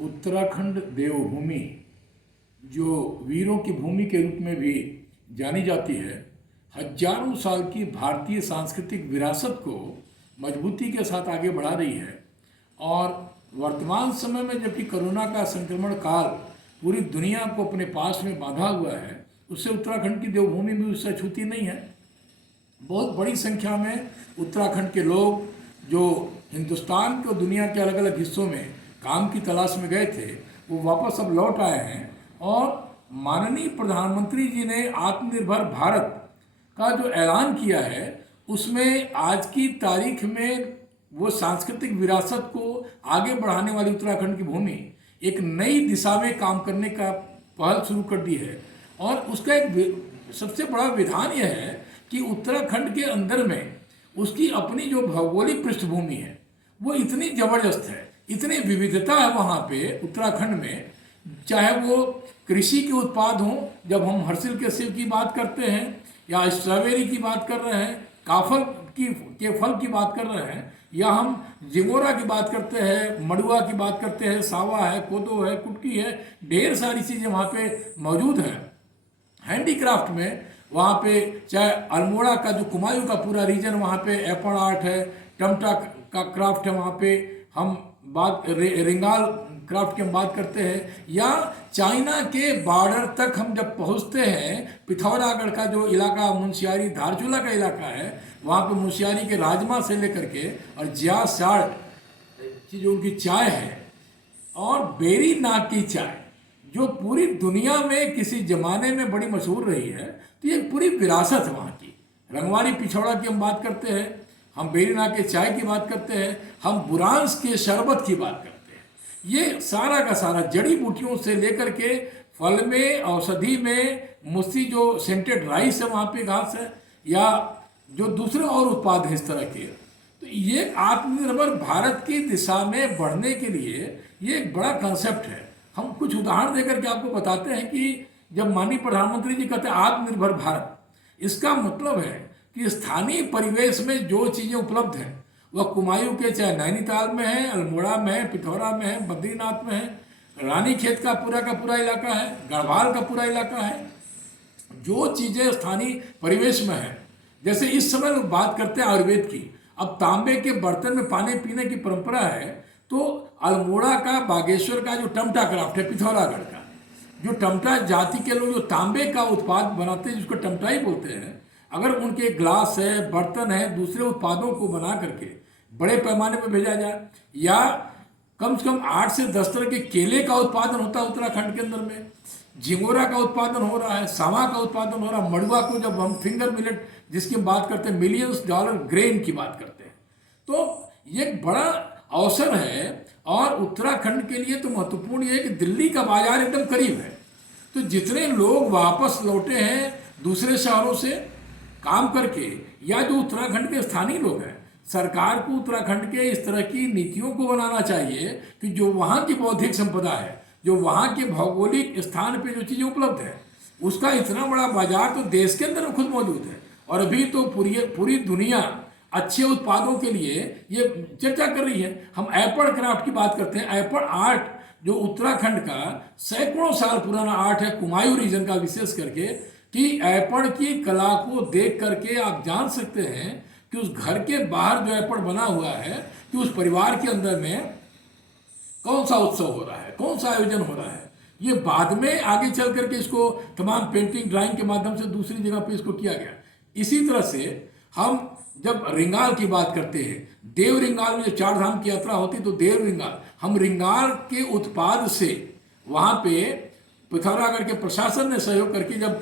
उत्तराखंड देवभूमि, जो वीरों की भूमि के रूप में भी जानी जाती है, हजारों साल की भारतीय सांस्कृतिक विरासत को मजबूती के साथ आगे बढ़ा रही है। और वर्तमान समय में जबकि कोरोना का संक्रमण काल पूरी दुनिया को अपने पास में बांधा हुआ है, उससे उत्तराखंड की देवभूमि भी उससे छूती नहीं है। बहुत बड़ी संख्या में उत्तराखंड के लोग जो हिंदुस्तान को दुनिया के अलग अलग हिस्सों में काम की तलाश में गए थे, वो वापस अब लौट आए हैं। और माननीय प्रधानमंत्री जी ने आत्मनिर्भर भारत का जो ऐलान किया है, उसमें आज की तारीख में वो सांस्कृतिक विरासत को आगे बढ़ाने वाली उत्तराखंड की भूमि एक नई दिशा में काम करने का पहल शुरू कर दी है। और उसका एक सबसे बड़ा विधान यह है कि उत्तराखंड के अंदर में उसकी अपनी जो भौगोलिक पृष्ठभूमि है वो इतनी ज़बरदस्त है, इतनी विविधता है वहाँ पे उत्तराखंड में। चाहे वो कृषि के उत्पाद हों, जब हम हर्सिल के सेब की बात करते हैं, या स्ट्रॉबेरी की बात कर रहे हैं, काफल के फल की बात कर रहे हैं, या हम जिंगोरा की बात करते हैं, मड़ुआ की बात करते हैं, सावा है, कोदो है, कुटकी है, ढेर सारी चीज़ें वहाँ पे मौजूद हैं। हैंडीक्राफ्ट में वहाँ पे चाहे अल्मोड़ा का जो कुमायूं का पूरा रीजन, वहाँ पे एपण आर्ट है, टमटा का क्राफ्ट है, वहाँ पे हम बात रिंगाल क्राफ्ट की हम बात करते हैं, या चाइना के बॉर्डर तक हम जब पहुँचते हैं, पिथौरागढ़ का जो इलाका मुंशियारी धारचूला का इलाका है, वहाँ पे मुंशियारी के राजमा से लेकर के और जिया साल्ट की जो उनकी चाय है, और बेरी नाग की चाय जो पूरी दुनिया में किसी जमाने में बड़ी मशहूर रही है, तो ये पूरी विरासत है वहाँ की। रंगवारी पिछौड़ा की हम बात करते हैं, हम बेरी नाग के चाय की बात करते हैं, हम बुरांस के शरबत की बात करते हैं। ये सारा का सारा जड़ी बूटियों से लेकर के फल में, औषधि में, मुस्सी जो सेंटेड राइस है वहाँ पे घास है, या जो दूसरे और उत्पाद हैं इस तरह के। तो ये आत्मनिर्भर भारत की दिशा में बढ़ने के लिए ये एक बड़ा कंसेप्ट है। हम कुछ उदाहरण देकर के आपको बताते हैं कि जब माननीय प्रधानमंत्री जी कहते हैं आत्मनिर्भर भारत, इसका मतलब है कि स्थानीय परिवेश में जो चीज़ें उपलब्ध हैं वह कुमायूं के चाहे नैनीताल में है, अल्मोड़ा में है, पिथौरा में है, बद्रीनाथ में है, रानीखेत का पूरा इलाका है, गढ़वाल का पूरा इलाका है। जो चीज़ें स्थानीय परिवेश में है, जैसे इस समय लोग बात करते हैं आयुर्वेद की, अब तांबे के बर्तन में पानी पीने की परंपरा है, तो अल्मोड़ा का, बागेश्वर का जो टमटा क्राफ्ट है, पिथौरागढ़ का जो टमटा जाति के लोग जो तांबे का उत्पाद बनाते हैं, जिसको टमटा ही बोलते हैं, अगर उनके ग्लास है, बर्तन है, दूसरे उत्पादों को बना करके बड़े पैमाने पर भेजा जाए, या कम से कम 8 से 10 तरह के केले का उत्पादन होता है उत्तराखंड के अंदर में, झिंगोरा का उत्पादन हो रहा है, सावा का उत्पादन हो रहा है, मड़ुआ को जब हम फिंगर मिलेट जिसकी बात करते हैं, मिलियंस डॉलर ग्रेन की बात करते हैं, तो ये एक बड़ा अवसर है। और उत्तराखंड के लिए तो महत्वपूर्ण ये है कि दिल्ली का बाजार एकदम करीब है, तो जितने लोग वापस लौटे हैं दूसरे शहरों से काम करके, या जो उत्तराखंड के स्थानीय लोग हैं, सरकार को उत्तराखंड के इस तरह की नीतियों को बनाना चाहिए कि जो वहाँ की बौद्धिक संपदा है, जो वहाँ के भौगोलिक स्थान पे जो चीज़ें उपलब्ध है, उसका इतना बड़ा बाजार तो देश के अंदर में खुद मौजूद है। और अभी तो पूरी दुनिया अच्छे उत्पादों के लिए ये चर्चा कर रही है। हम एपण क्राफ्ट की बात करते हैं, एपण आर्ट जो उत्तराखंड का सैकड़ों साल पुराना आर्ट है, कुमायूं रीजन का विशेष करके, कि एपण की कला को देख करके आप जान सकते हैं कि उस घर के बाहर जो एपण बना हुआ है, कि उस परिवार के अंदर में कौन सा उत्सव हो रहा है, कौन सा आयोजन हो रहा है। ये बाद में आगे चल करके इसको तमाम पेंटिंग ड्राइंग के माध्यम से दूसरी जगह पे इसको किया गया। इसी तरह से हम जब रिंगाल की बात करते हैं, देव रिंगाल में जब 4 धाम की यात्रा होती तो देव रिंगाल, हम रिंगाल के उत्पाद से वहाँ पे पिथौरागढ़ के प्रशासन ने सहयोग करके जब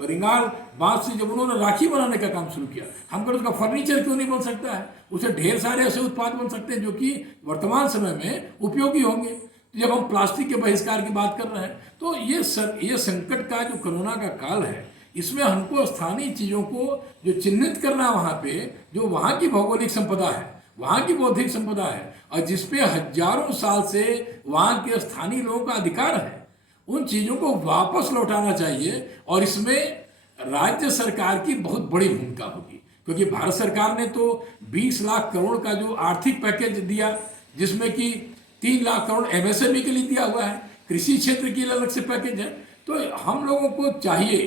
रिंगाल बांस से जब उन्होंने राखी बनाने का काम शुरू किया, हम कहते उसका फर्नीचर क्यों नहीं बन सकता है, उसे ढेर सारे ऐसे उत्पाद बन सकते हैं जो कि वर्तमान समय में उपयोगी होंगे। जब हम प्लास्टिक के बहिष्कार की बात कर रहे हैं, तो ये संकट का जो कोरोना का काल है, इसमें हमको स्थानीय चीज़ों को जो चिन्हित करना है, वहाँ पे जो वहाँ की भौगोलिक संपदा है, वहाँ की बौद्धिक संपदा है, और जिसपे हजारों साल से वहाँ के स्थानीय लोगों का अधिकार है, उन चीज़ों को वापस लौटाना चाहिए। और इसमें राज्य सरकार की बहुत बड़ी भूमिका होगी, क्योंकि भारत सरकार ने तो 20 लाख करोड़ का जो आर्थिक पैकेज दिया, जिसमें कि 3 लाख करोड़ एमएसएमई के लिए दिया हुआ है, कृषि क्षेत्र के लिए अलग से पैकेज है। तो हम लोगों को चाहिए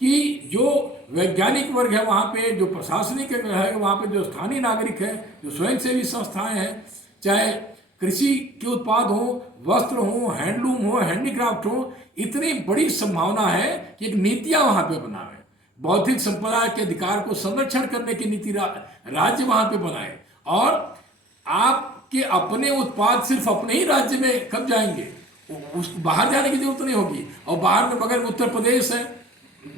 कि जो वैज्ञानिक वर्ग है वहाँ पे, जो प्रशासनिक है वहाँ पे, जो स्थानीय नागरिक है, जो स्वयंसेवी संस्थाएं हैं, चाहे कृषि के उत्पाद हो, वस्त्र हो, हैंडलूम हो, हैंडीक्राफ्ट हो, इतनी बड़ी संभावना है कि एक नीतियाँ वहाँ पे बनाए, बौद्धिक संपदा के अधिकार को संरक्षण करने की नीति राज्य वहाँ पे बनाए। और आपके अपने उत्पाद सिर्फ अपने ही राज्य में कब जाएंगे, उस बाहर जाने की जरूरत नहीं होगी। और बाहर में बगल में उत्तर प्रदेश है,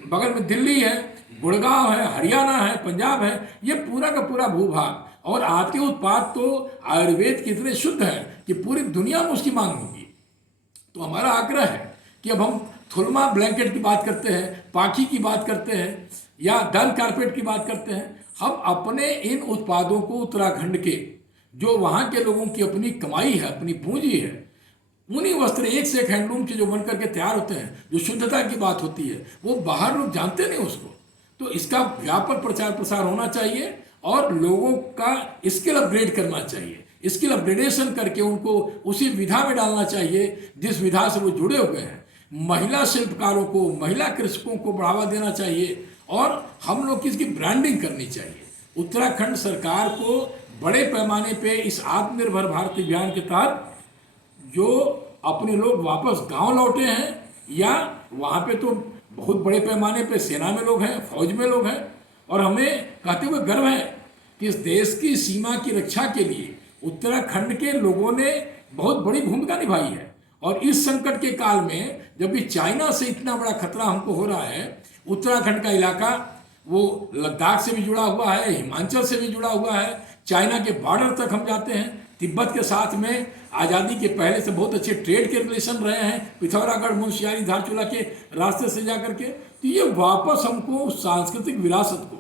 बगल में दिल्ली है, गुड़गांव है, हरियाणा है, पंजाब है, ये पूरा का पूरा भूभाग, और आपके उत्पाद तो आयुर्वेद के इतने शुद्ध हैं कि पूरी दुनिया में उसकी मांग होगी। तो हमारा आग्रह है कि अब हम थुलमा ब्लैंकेट की बात करते हैं, पाखी की बात करते हैं, या डन कारपेट की बात करते हैं, हम अपने इन उत्पादों को उत्तराखंड के, जो वहाँ के लोगों की अपनी कमाई है, अपनी पूंजी है, उन्हीं वस्त्र एक से एक हैंडलूम के जो बन करके तैयार होते हैं, जो शुद्धता की बात होती है, वो बाहर लोग जानते नहीं उसको। तो इसका व्यापक प्रचार प्रसार होना चाहिए और लोगों का स्किल अपग्रेड करना चाहिए, स्किल अपग्रेडेशन करके उनको उसी विधा में डालना चाहिए जिस विधा से वो जुड़े हुए हैं। महिला शिल्पकारों को, महिला कृषकों को बढ़ावा देना चाहिए और हम लोग की इसकी ब्रांडिंग करनी चाहिए। उत्तराखंड सरकार को बड़े पैमाने पे इस आत्मनिर्भर भारत अभियान के तहत जो अपने लोग वापस गांव लौटे हैं, या वहाँ पे तो बहुत बड़े पैमाने पे सेना में लोग हैं, फौज में लोग हैं, और हमें कहते हुए गर्व है कि इस देश की सीमा की रक्षा के लिए उत्तराखंड के लोगों ने बहुत बड़ी भूमिका निभाई है। और इस संकट के काल में जब भी चाइना से इतना बड़ा खतरा हमको हो रहा है, उत्तराखंड का इलाका वो लद्दाख से भी जुड़ा हुआ है, हिमाचल से भी जुड़ा हुआ है, चाइना के बॉर्डर तक हम जाते हैं, तिब्बत के साथ में आज़ादी के पहले से बहुत अच्छे ट्रेड के रिलेशन रहे हैं, पिथौरागढ़, मुंशियारी, धारचूला के रास्ते से जा करके। तो ये वापस हमको सांस्कृतिक विरासत को,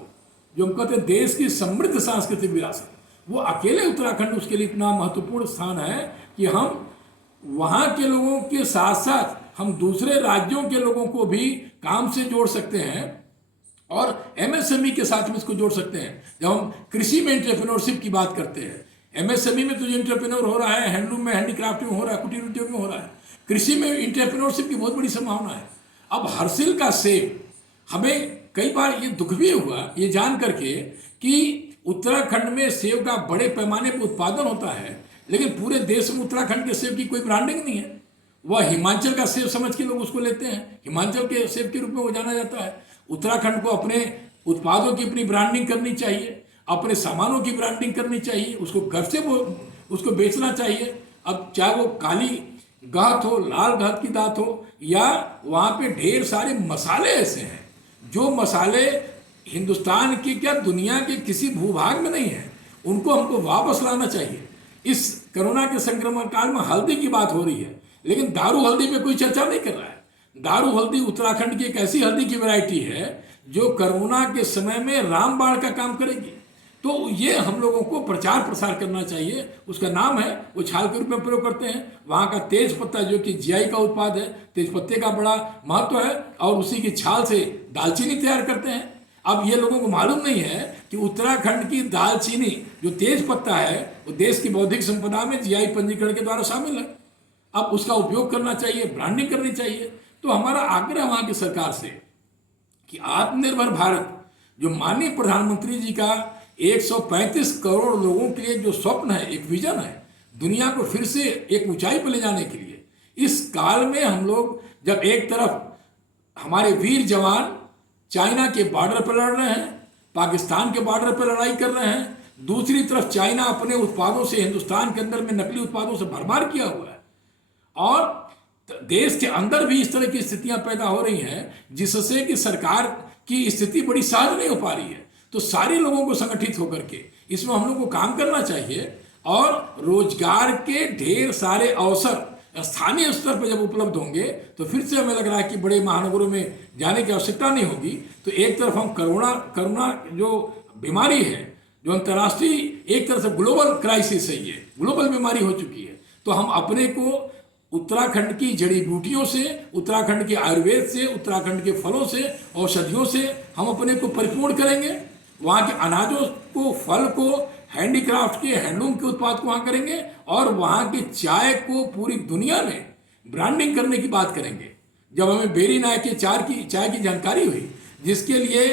जो हम कहते हैं देश की समृद्ध सांस्कृतिक विरासत, वो अकेले उत्तराखंड उसके लिए इतना महत्वपूर्ण स्थान है कि हम वहाँ के लोगों के साथ साथ हम दूसरे राज्यों के लोगों को भी काम से जोड़ सकते हैं और एमएसएमई के साथ में इसको जोड़ सकते हैं। जब हम कृषि में एंटरप्रेन्योरशिप की बात करते हैं, एमएसएमई में तो जो एंटरप्रेन्योर हो रहा है, हैंडलूम में, हैंडीक्राफ्ट में हो रहा है, कुटीर उद्योग में हो रहा है, कृषि में एंटरप्रेन्योरशिप की बहुत बड़ी संभावना है। अब हर्सिल का सेब, हमें कई बार ये दुख भी हुआ ये जान करके कि उत्तराखंड में सेब का बड़े पैमाने पर उत्पादन होता है, लेकिन पूरे देश में उत्तराखंड के सेब की कोई ब्रांडिंग नहीं है। वह हिमाचल का सेब समझ के लोग उसको लेते हैं, हिमाचल के सेब के रूप में वो जाना जाता है। उत्तराखंड को अपने उत्पादों की अपनी ब्रांडिंग करनी चाहिए, अपने सामानों की ब्रांडिंग करनी चाहिए, उसको घर से वो उसको बेचना चाहिए। अब चाहे वो काली गाहत हो, लाल गाहत की दात हो, या वहाँ पे ढेर सारे मसाले ऐसे हैं जो मसाले हिंदुस्तान की क्या दुनिया के किसी भूभाग में नहीं है, उनको हमको वापस लाना चाहिए। इस कोरोना के संक्रमण काल में हल्दी की बात हो रही है, लेकिन दारू हल्दी पे कोई चर्चा नहीं कर रहा है। दारू हल्दी उत्तराखंड की एक ऐसी हल्दी की वैरायटी है जो कोरोना के समय में रामबाण का काम करेगी। तो ये हम लोगों को प्रचार प्रसार करना चाहिए। उसका नाम है, वो छाल के रूप में प्रयोग करते हैं। वहाँ का तेज पत्ता जो कि जीआई का उत्पाद है, तेज पत्ते का बड़ा महत्व है, और उसी की छाल से दालचीनी तैयार करते हैं। अब ये लोगों को मालूम नहीं है कि उत्तराखंड की दालचीनी जो तेज पत्ता है वो देश की बौद्धिक संपदा में जीआई पंजीकरण के द्वारा शामिल है। अब उसका उपयोग करना चाहिए, ब्रांडिंग करनी चाहिए। तो हमारा आग्रह वहाँ की सरकार से कि आत्मनिर्भर भारत, जो माननीय प्रधानमंत्री जी का 135 करोड़ लोगों के लिए जो स्वप्न है, एक विजन है, दुनिया को फिर से एक ऊंचाई पर ले जाने के लिए, इस काल में हम लोग जब एक तरफ हमारे वीर जवान चाइना के बॉर्डर पर लड़ रहे हैं, पाकिस्तान के बॉर्डर पर लड़ाई कर रहे हैं, दूसरी तरफ चाइना अपने उत्पादों से हिंदुस्तान के अंदर में नकली उत्पादों से भरमार किया हुआ है, और देश के अंदर भी इस तरह की स्थितियां पैदा हो रही हैं जिससे कि सरकार की स्थिति बड़ी सहज नहीं हो पा रही है। तो सारे लोगों को संगठित होकर के इसमें हम लोग को काम करना चाहिए, और रोजगार के ढेर सारे अवसर स्थानीय स्तर पर जब उपलब्ध होंगे तो फिर से हमें लग रहा है कि बड़े महानगरों में जाने की आवश्यकता नहीं होगी। तो एक तरफ हम कोरोना जो बीमारी है, जो अंतर्राष्ट्रीय एक तरह से ग्लोबल क्राइसिस है, ये ग्लोबल बीमारी हो चुकी है, तो हम अपने को उत्तराखंड की जड़ी बूटियों से, उत्तराखंड के आयुर्वेद से, उत्तराखंड के फलों से, औषधियों से हम अपने को परिपूर्ण करेंगे। वहाँ के अनाजों को, फल को हैंडीक्राफ्ट के, हैंडलूम के उत्पाद को वहाँ करेंगे और वहाँ के चाय को पूरी दुनिया में ब्रांडिंग करने की बात करेंगे। जब हमें बेरी नायक के चाय की जानकारी हुई, जिसके लिए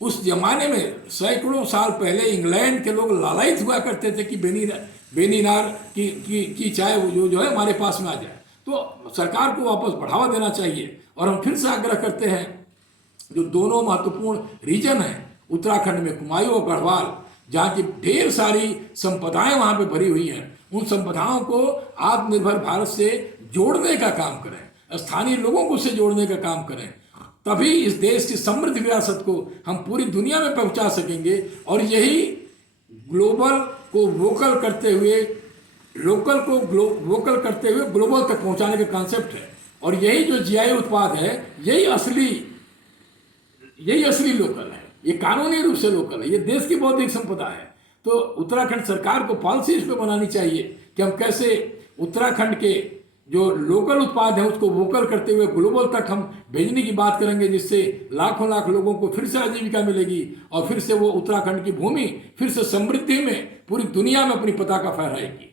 उस जमाने में सैकड़ों साल पहले इंग्लैंड के लोग लालायित हुआ करते थे कि बेनीनार की चाय जो है हमारे पास में आ जाए, तो सरकार को वापस बढ़ावा देना चाहिए। और हम फिर से आग्रह करते हैं, जो दोनों महत्वपूर्ण रीजन हैं उत्तराखंड में, कुमायूं और गढ़वाल, जहाँ की ढेर सारी संपदाएं वहाँ पे भरी हुई हैं, उन संपदाओं को आत्मनिर्भर भारत से जोड़ने का काम करें, स्थानीय लोगों को से जोड़ने का काम करें। तभी इस देश की समृद्ध विरासत को हम पूरी दुनिया में पहुंचा सकेंगे। और यही ग्लोबल को वोकल करते हुए, लोकल को वोकल करते हुए ग्लोबल तक पहुंचाने का कॉन्सेप्ट है। और यही जो जीआई उत्पाद है, यही असली लोकल है, ये कानूनी रूप से लोकल है, ये देश की बौद्धिक संपदा है। तो उत्तराखंड सरकार को पॉलिसी इस पर बनानी चाहिए कि हम कैसे उत्तराखंड के जो लोकल उत्पाद हैं उसको वोकल करते हुए ग्लोबल तक हम भेजने की बात करेंगे, जिससे लाखों लाख लोगों को फिर से आजीविका मिलेगी और फिर से वो उत्तराखंड की भूमि फिर से समृद्धि में पूरी दुनिया में अपनी पताका फहराएगी।